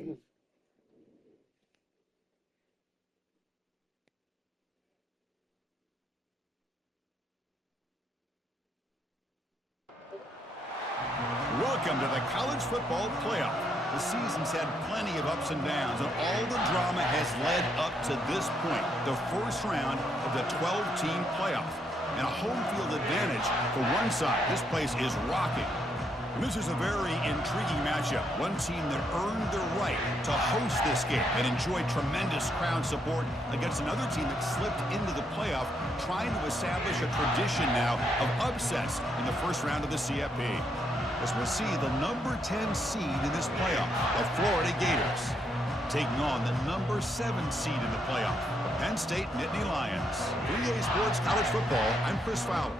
Welcome to the college football playoff. The season's had plenty of ups and downs, and all the drama has led up to this point, the first round of the 12-team playoff. And a home field advantage for one side. This place is rocking. And this is a very intriguing matchup. One team that earned the right to host this game and enjoyed tremendous crowd support against another team that slipped into the playoff, trying to establish a tradition now of upsets in the first round of the CFP. As we'll see the number 10 seed in this playoff, the Florida Gators, taking on the number 7 seed in the playoff, the Penn State Nittany Lions. For EA Sports College Football, I'm Chris Fowler.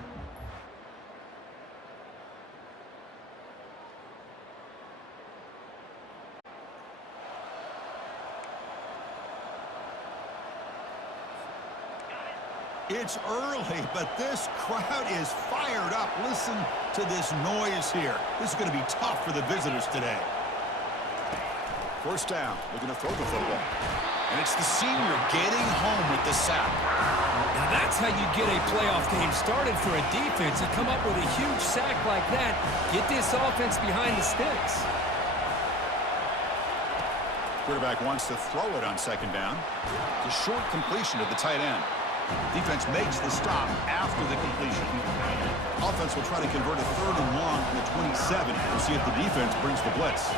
It's early, but this crowd is fired up. Listen to this noise here. This is going to be tough for the visitors today. First down, looking to throw the football. And it's the senior getting home with the sack. Now that's how you get a playoff game started for a defense. You come up with a huge sack like that, get this offense behind the sticks. Quarterback wants to throw it on second down. It's a short completion to the tight end. Defense makes the stop after the completion. Offense will try to convert a third and long from the 27. We'll see if the defense brings the blitz.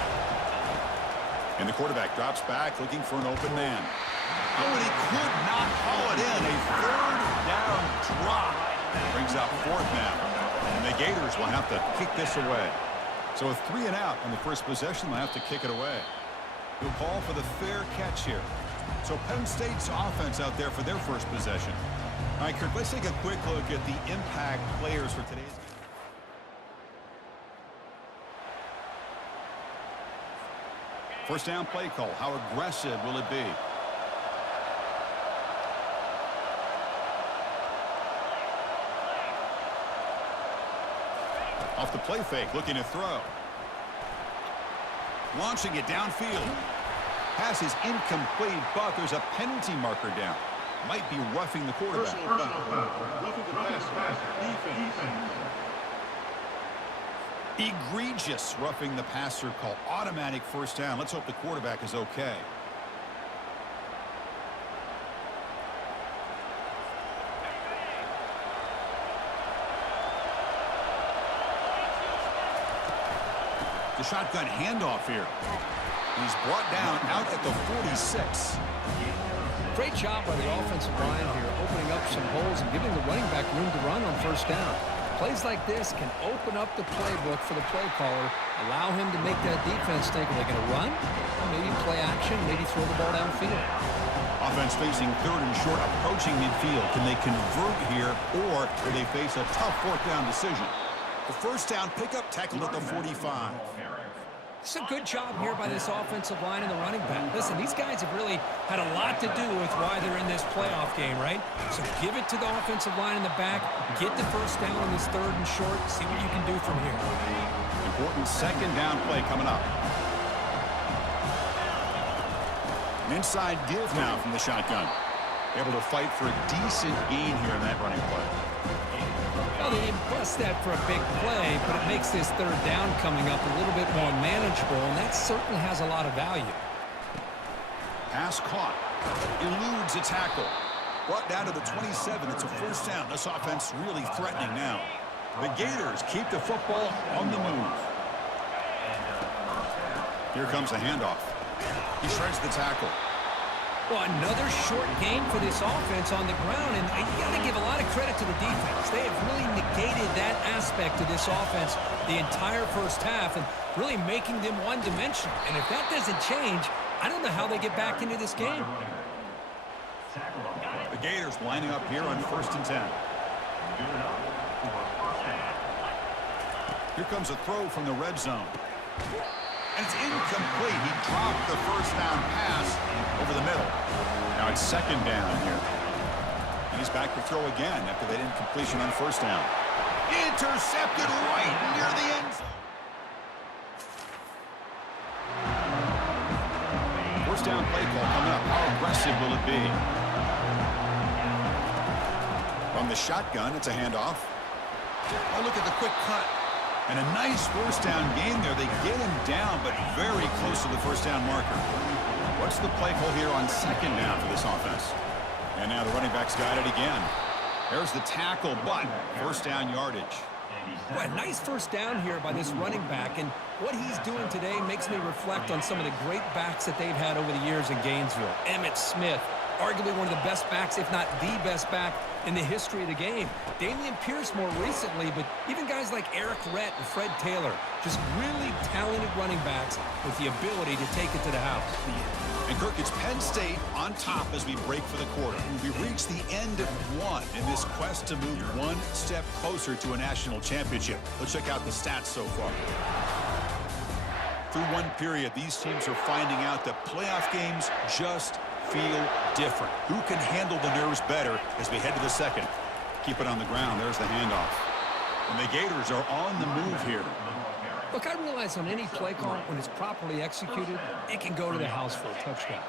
And the quarterback drops back looking for an open man. Oh, and he could not haul it in. A third down drop. Brings out fourth now. And the Gators will have to kick this away. So with 3 and out on the first possession, they'll have to kick it away. He'll call for the fair catch here. So Penn State's offense out there for their first possession. All right, Kirk, let's take a quick look at the impact players for today's game. First down play call. How aggressive will it be? Off the play fake, looking to throw. Launching it downfield. Pass is incomplete, but there's a penalty marker down. Might be roughing the quarterback. Roughing the passer. Defense. Egregious roughing the passer call. Automatic first down. Let's hope the quarterback is okay. The shotgun handoff here. He's brought down out at the 46. Great job by the offensive line here, opening up some holes and giving the running back room to run on first down. Plays like this can open up the playbook for the play caller, allow him to make that defense think, are they going to run? Or maybe play action, maybe throw the ball downfield. Offense facing third and short, approaching midfield. Can they convert here, or will they face a tough fourth down decision? The first down pickup tackled at the 45. It's a good job here by this offensive line and the running back. Listen, these guys have really had a lot to do with why they're in this playoff game, right? So give it to the offensive line in the back, get the first down on this third and short, see what you can do from here. Important second down play coming up. An inside give now from the shotgun. Able to fight for a decent gain here in that running play. Well, they didn't bust that for a big play, but it makes this third down coming up a little bit more manageable, and that certainly has a lot of value. Pass caught. Eludes a tackle. Brought down to the 27. It's a first down. This offense really threatening now. The Gators keep the football on the move. Here comes a handoff. He shreds the tackle. Well, another short game for this offense on the ground, and you got to give a lot of credit to the defense. They have really negated that aspect of this offense the entire first half and really making them one-dimensional. And if that doesn't change, I don't know how they get back into this game. The Gators lining up here on 1st and 10. Here comes a throw from the red zone. And it's incomplete. He dropped the first down pass over the middle. Now it's second down here. And he's back to throw again after that incompletion on first down. Intercepted right near the end zone. first down play call coming up. How aggressive will it be? From the shotgun, it's a handoff. Oh, look at the quick cut. And a nice first down gain there. They get him down, but very close to the first down marker. What's the play call here on second down for this offense? And now the running back's got it again. There's the tackle, but first down yardage. Well, nice first down here by this running back, and what he's doing today makes me reflect on some of the great backs that they've had over the years in Gainesville. Emmitt Smith, arguably one of the best backs, if not the best back in the history of the game. Dameon Pierce more recently, but even guys like Eric Rhett and Fred Taylor, just really talented running backs with the ability to take it to the house. And Kirk, it's Penn State on top as we break for the quarter. We've reached the end of one in this quest to move one step closer to a national championship. Let's check out the stats so far. Through one period, these teams are finding out that playoff games just feel different. Who can handle the nerves better as we head to the second? Keep it on the ground. There's the handoff. And the Gators are on the move here. Look, I realize on any play call, when it's properly executed, it can go to the house for a touchdown.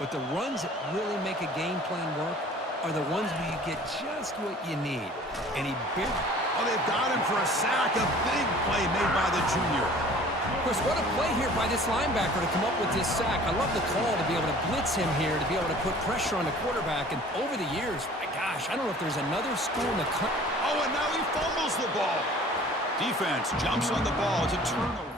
But the runs that really make a game plan work are the ones where you get just what you need. And he big. Oh, they've got him for a sack. A big play made by the junior. Chris, what a play here by this linebacker to come up with this sack. I love the call to be able to blitz him here, to be able to put pressure on the quarterback. And over the years, my gosh, I don't know if there's another school in the country. Oh, and now he fumbles the ball. Defense jumps on the ball. It's a turnover.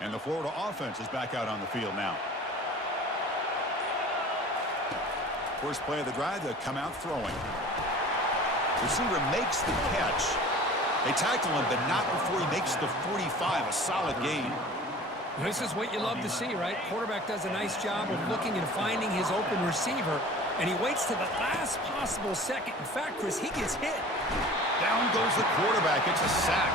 And the Florida offense is back out on the field now. First play of the drive, they come out throwing. Receiver makes the catch. They tackle him, but not before he makes the 45, a solid gain. This is what you love to see, right? Quarterback does a nice job of looking and finding his open receiver, and he waits to the last possible second. In fact, Chris, he gets hit. Down goes the quarterback. It's a sack.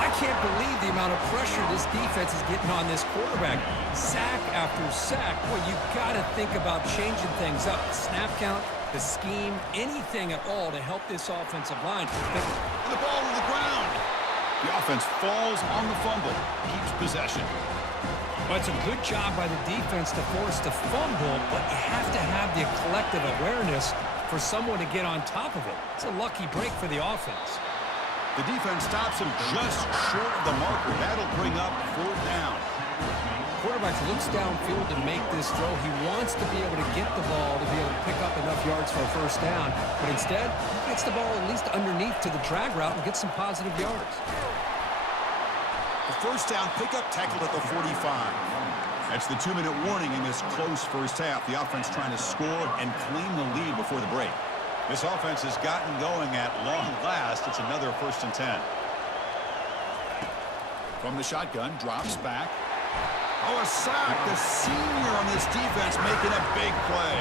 I can't believe the amount of pressure this defense is getting on this quarterback. Sack after sack. Boy, you got to think about changing things up. The snap count, the scheme, anything at all to help this offensive line. The ball to the ground. The offense falls on the fumble. Keeps possession. Well, it's a good job by the defense to force the fumble, but you have to have the collective awareness for someone to get on top of it. It's a lucky break for the offense. The defense stops him just short of the marker. That'll bring up fourth down. Quarterback looks downfield to make this throw. He wants to be able to get the ball to be able to pick up enough yards for a first down. But instead, he gets the ball at least underneath to the drag route and gets some positive yards. The first down pickup tackled at the 45. That's the 2-minute warning in this close first half. The offense trying to score and claim the lead before the break. This offense has gotten going at long last. It's another 1st and 10. From the shotgun, drops back. Oh, a sack. The senior on this defense making a big play.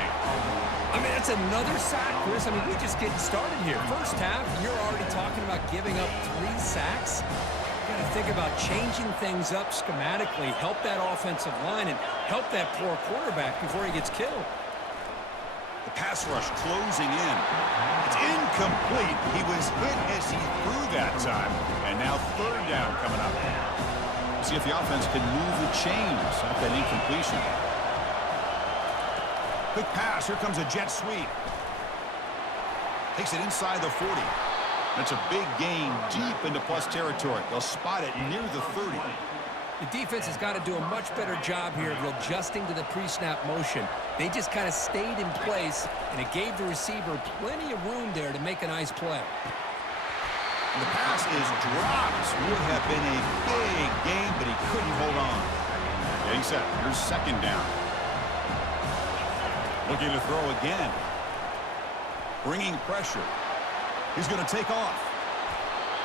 I mean, that's another sack, Chris. I mean, we're just getting started here. First half, you're already talking about giving up 3 sacks. You got to think about changing things up schematically, help that offensive line, and help that poor quarterback before he gets killed. The pass rush closing in. It's incomplete. He was hit as he threw that time. And now 3rd down coming up. See if the offense can move the chains after that incompletion. Quick pass. Here comes a jet sweep. Takes it inside the 40. That's a big gain deep into plus territory. They'll spot it near the 30. The defense has got to do a much better job here of adjusting to the pre-snap motion. They just kind of stayed in place, and it gave the receiver plenty of room there to make a nice play. And the pass is dropped. Would have been a big gain, but he couldn't hold on. Yeah, he said, here's 2nd down. Looking to throw again. Bringing pressure. He's going to take off.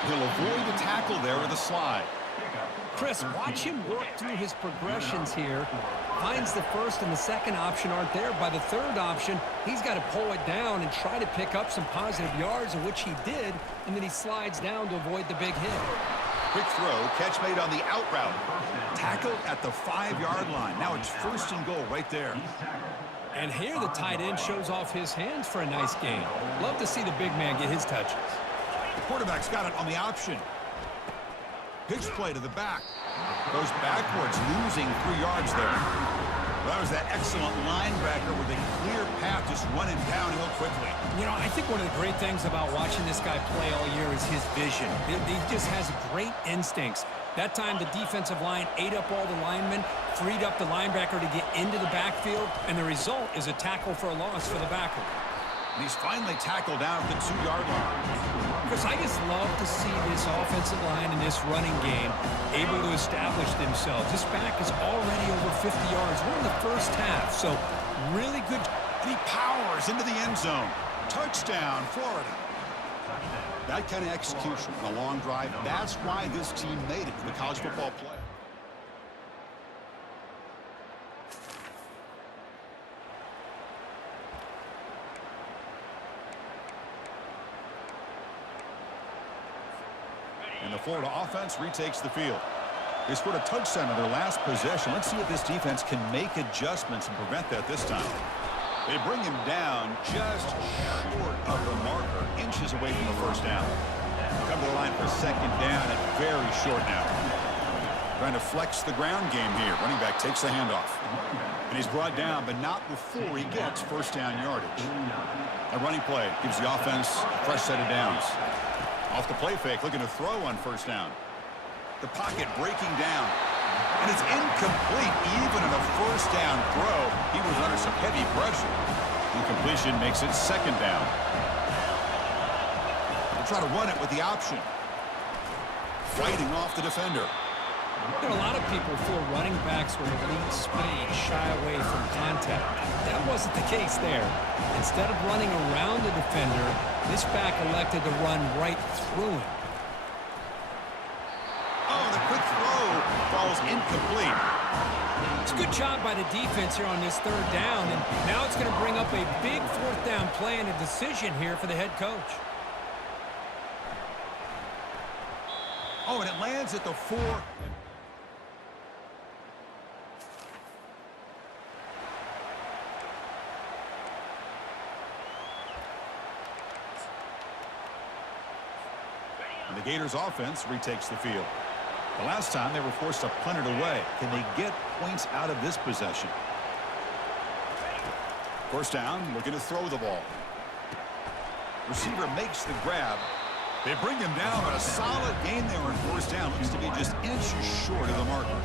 He'll avoid the tackle there with a slide. Chris, watch him work through his progressions here. Finds the 1st and the 2nd option aren't there. By the 3rd option, he's got to pull it down and try to pick up some positive yards, which he did, and then he slides down to avoid the big hit. quick throw. Catch made on the out route. Tackled at the 5-yard line. Now it's 1st and goal right there. And here the tight end shows off his hands for a nice gain. Love to see the big man get his touches. The quarterback's got it on the option. Pitch play to the back. Goes backwards, losing 3 yards there. Well, that was that excellent linebacker with a clear path just running downhill quickly. You know, I think one of the great things about watching this guy play all year is his vision. He just has great instincts. That time, the defensive line ate up all the linemen, freed up the linebacker to get into the backfield, and the result is a tackle for a loss for the backer. And he's finally tackled down at the 2-yard line. Because I just love to see this offensive line in this running game able to establish themselves. This back is already over 50 yards. We're in the first half, so really good. And he powers into the end zone. Touchdown, Florida. That kind of execution on a long drive, that's why this team made it to the college football playoff. And the Florida offense retakes the field. They scored a touchdown in their last possession. Let's see if this defense can make adjustments and prevent that this time. They bring him down just short of the marker, inches away from the 1st down. Come to the line for 2nd down and very short now. Trying to flex the ground game here. Running back takes the handoff. And he's brought down, but not before he gets 1st down yardage. A running play gives the offense a fresh set of downs. Off the play fake, looking to throw on 1st down. The pocket breaking down. And it's incomplete even on a 1st down throw. He was under some heavy pressure. Incompletion makes it 2nd down. They'll try to run it with the option. Fighting off the defender. You know, a lot of people feel running backs with elite speed shy away from contact. That wasn't the case there. Instead of running around the defender, this back elected to run right through him. Oh, the quick throw falls incomplete. It's a good job by the defense here on this 3rd down, and now it's going to bring up a big 4th down play and a decision here for the head coach. Oh, and it lands at the 4. And the Gators offense retakes the field. The last time they were forced to punt it away. Can they get points out of this possession? 1st down, looking to throw the ball. Receiver makes the grab. They bring him down, but a solid gain there on 1st down. Looks to be just inches short of the marker.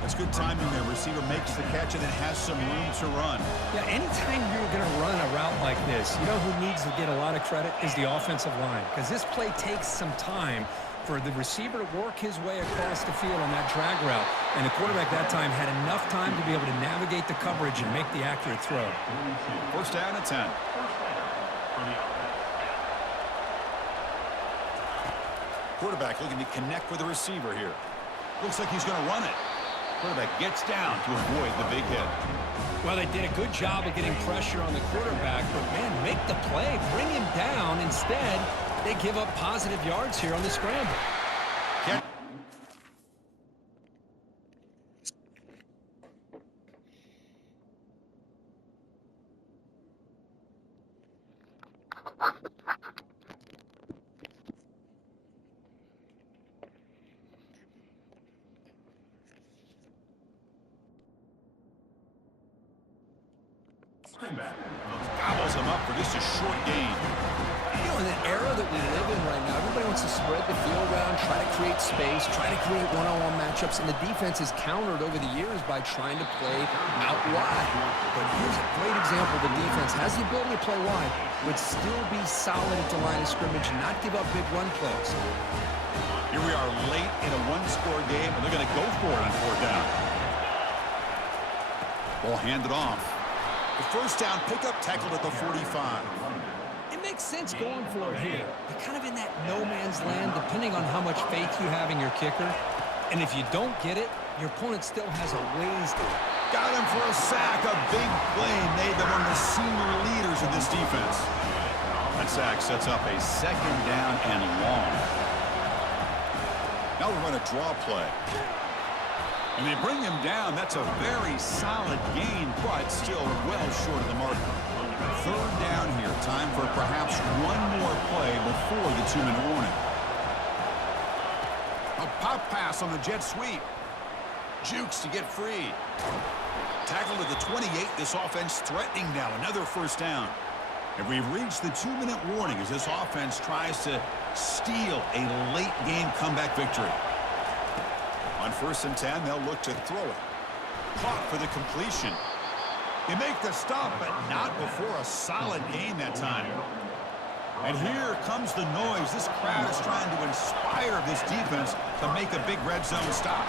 That's good timing there. Receiver makes the catch and then has some room to run. Yeah, anytime you're going to run a route like this, you know who needs to get a lot of credit is the offensive line. Because this play takes some time for the receiver to work his way across the field on that drag route. And the quarterback that time had enough time to be able to navigate the coverage and make the accurate throw. 1st down at 10. Quarterback looking to connect with the receiver here. Looks like he's going to run it. Quarterback gets down to avoid the big hit. Well, they did a good job of getting pressure on the quarterback, but, man, make the play, bring him down. Instead, they give up positive yards here on the scramble. Gobbles him up for just a short gain. You know, in the era that we live in right now, everybody wants to spread the field around, try to create space, try to create one-on-one matchups, and the defense is countered over the years by trying to play out wide. But here's a great example. The defense has the ability to play wide, but still be solid at the line of scrimmage and not give up big run plays. Here we are late in a one-score game, and they're going to go for it on 4th down. Ball handed off. The 1st down pickup tackled at the 45. It makes sense going for it here. You're kind of in that no-man's land, depending on how much faith you have in your kicker. And if you don't get it, your opponent still has a ways to. Got him for a sack. A big play made them one of the senior leaders of this defense. That sack sets up a 2nd down and long. Now we run a draw play. And they bring him down. That's a very solid gain, but still well short of the mark. Third down here. Time for perhaps one more play before the 2-minute warning. A pop pass on the jet sweep. Jukes to get free. Tackled at the 28. This offense threatening now. Another first down. And we've reached the 2-minute warning as this offense tries to steal a late game comeback victory. On 1st and 10, they'll look to throw it. Caught for the completion. They make the stop, but not before a solid gain that time. And here comes the noise. This crowd is trying to inspire this defense to make a big red zone stop.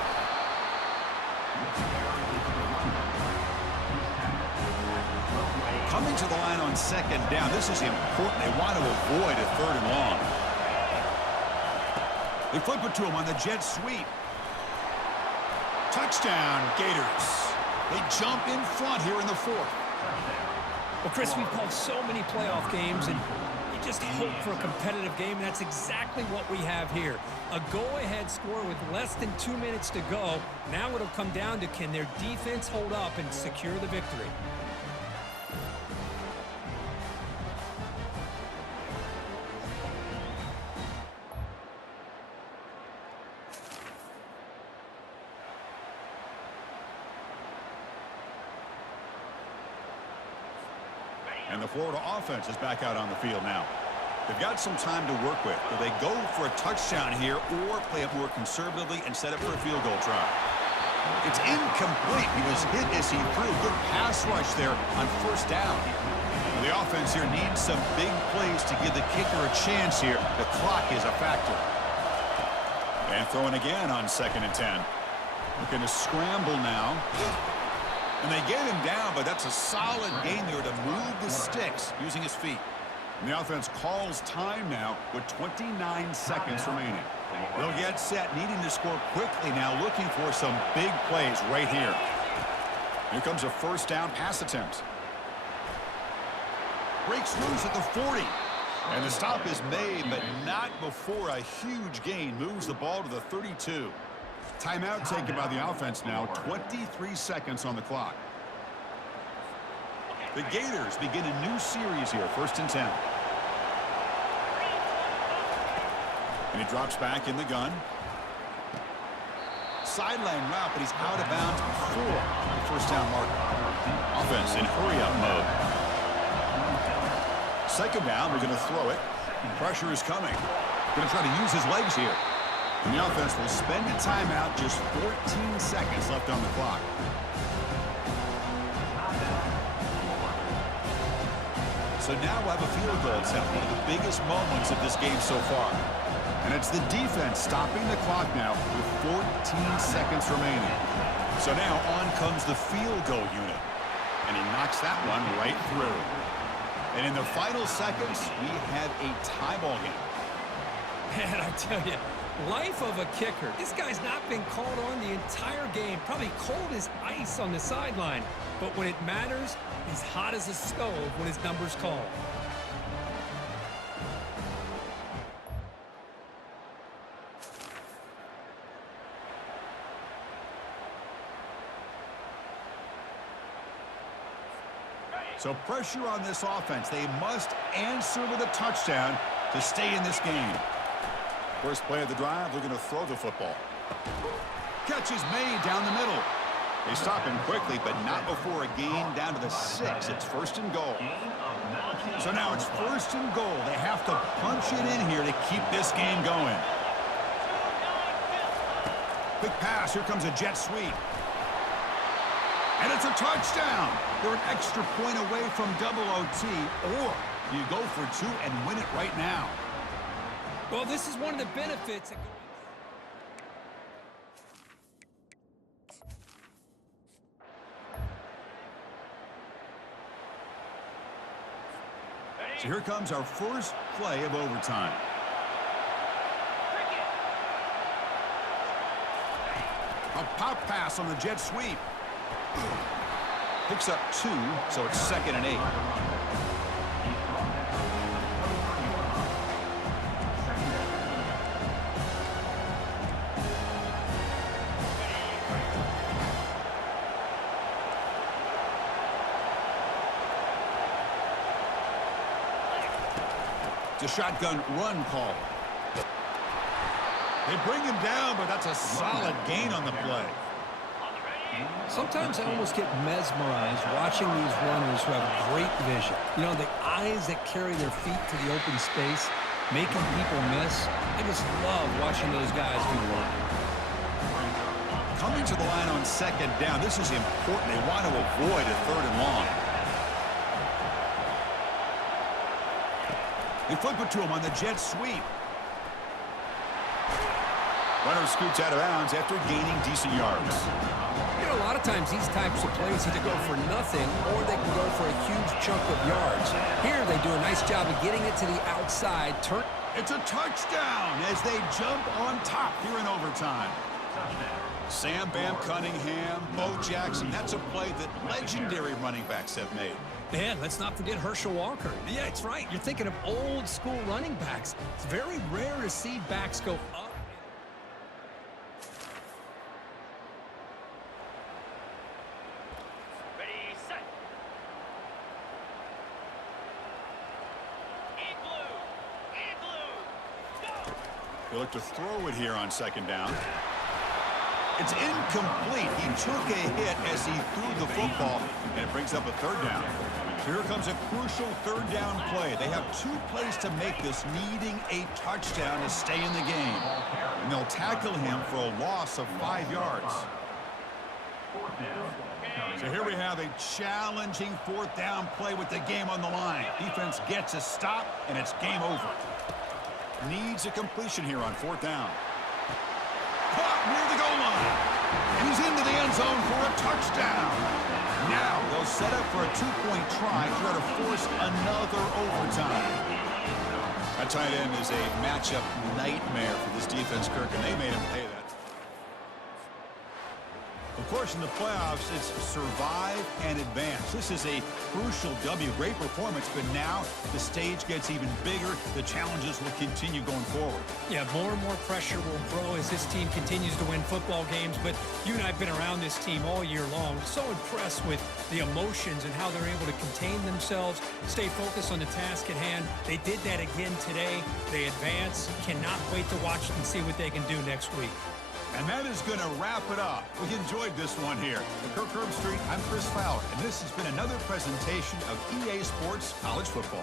Coming to the line on 2nd down. This is important. They want to avoid a 3rd and long. They flip it to him on the jet sweep. Touchdown, Gators. They jump in front here in the 4th. Well, Chris, we've called so many playoff games, and you just hope for a competitive game. That's exactly what we have here. A go-ahead score with less than 2 minutes to go. Now it'll come down to, can their defense hold up and secure the victory? And the Florida offense is back out on the field now. They've got some time to work with. Do they go for a touchdown here or play it more conservatively and set up for a field goal try? It's incomplete. He was hit as he threw. Good pass rush there on 1st down. The offense here needs some big plays to give the kicker a chance here. The clock is a factor. And throwing again on 2nd and 10. Looking to scramble now. And they get him down, but that's a solid gain there to move the sticks using his feet. And the offense calls time now with 29 seconds remaining. They'll get set, needing to score quickly now, looking for some big plays right here. Here comes a 1st down pass attempt. Breaks loose at the 40. And the stop is made, but not before a huge gain moves the ball to the 32. Timeout taken by the offense now, 23 seconds on the clock. The Gators begin a new series here, 1st and 10. And he drops back in the gun. Sideline route, but he's out of bounds before the 1st down marker. Offense in hurry-up mode. 2nd down, we're going to throw it. Pressure is coming. Going to try to use his legs here. And the offense will spend a timeout, just 14 seconds left on the clock. So now we'll have a field goal attempt, one of the biggest moments of this game so far. And it's the defense stopping the clock now with 14 seconds remaining. So now on comes the field goal unit. And he knocks that one right through. And in the final seconds, we have a tie ball game. Man, I tell you, life of a kicker. This guy's not been called on the entire game. Probably cold as ice on the sideline. But when it matters, he's hot as a stove when his number's called. So pressure on this offense. They must answer with a touchdown to stay in this game. First play of the drive, they're going to throw the football. Catch is made down the middle. They stop him quickly, but not before a gain down to the 6. It's 1st and goal. So now it's 1st and goal. They have to punch it in here to keep this game going. Quick pass. Here comes a jet sweep. And it's a touchdown. They're an extra point away from double OT, or you go for 2 and win it right now. Well, this is one of the benefits of So here comes our first play of overtime. A pop pass on the jet sweep. Picks up 2, so it's 2nd and 8. It's a shotgun run call. They bring him down, but that's a solid gain on the play. Sometimes I almost get mesmerized watching these runners who have great vision. You know, the eyes that carry their feet to the open space, making people miss. I just love watching those guys do work. Coming to the line on second down, this is important. They want to avoid a third and long. They flip it to him on the jet sweep. Runner scoots out of bounds after gaining decent yards. You know, a lot of times these types of plays either go for nothing or they can go for a huge chunk of yards. Here they do a nice job of getting it to the outside. It's a touchdown as they jump on top here in overtime. Sam Bam Cunningham, Bo Jackson, that's a play that legendary running backs have made. And let's not forget Herschel Walker. Yeah, it's right. You're thinking of old school running backs. It's very rare to see backs go up. They look to throw it here on second down. It's incomplete. He took a hit as he threw the football, and it brings up a third down. Here comes a crucial third down play. They have 2 plays to make this, needing a touchdown to stay in the game. And they'll tackle him for a loss of 5 yards. So here we have a challenging fourth down play with the game on the line. Defense gets a stop, and it's game over. Needs a completion here on fourth down. Caught near the goal line. He's into the end zone for a touchdown. Now they'll set up for a 2-point try to try to force another overtime. A tight end is a matchup nightmare for this defense, Kirk, and they made him pay that. Of course, in the playoffs, it's survive and advance. This is a crucial W. Great performance, but now the stage gets even bigger. The challenges will continue going forward. Yeah, more and more pressure will grow as this team continues to win football games, but you and I have been around this team all year long. So impressed with the emotions and how they're able to contain themselves, stay focused on the task at hand. They did that again today. They advance. Cannot wait to watch and see what they can do next week. And that is going to wrap it up. We enjoyed this one here. For Kirk Herbstreit, I'm Chris Fowler, and this has been another presentation of EA Sports College Football.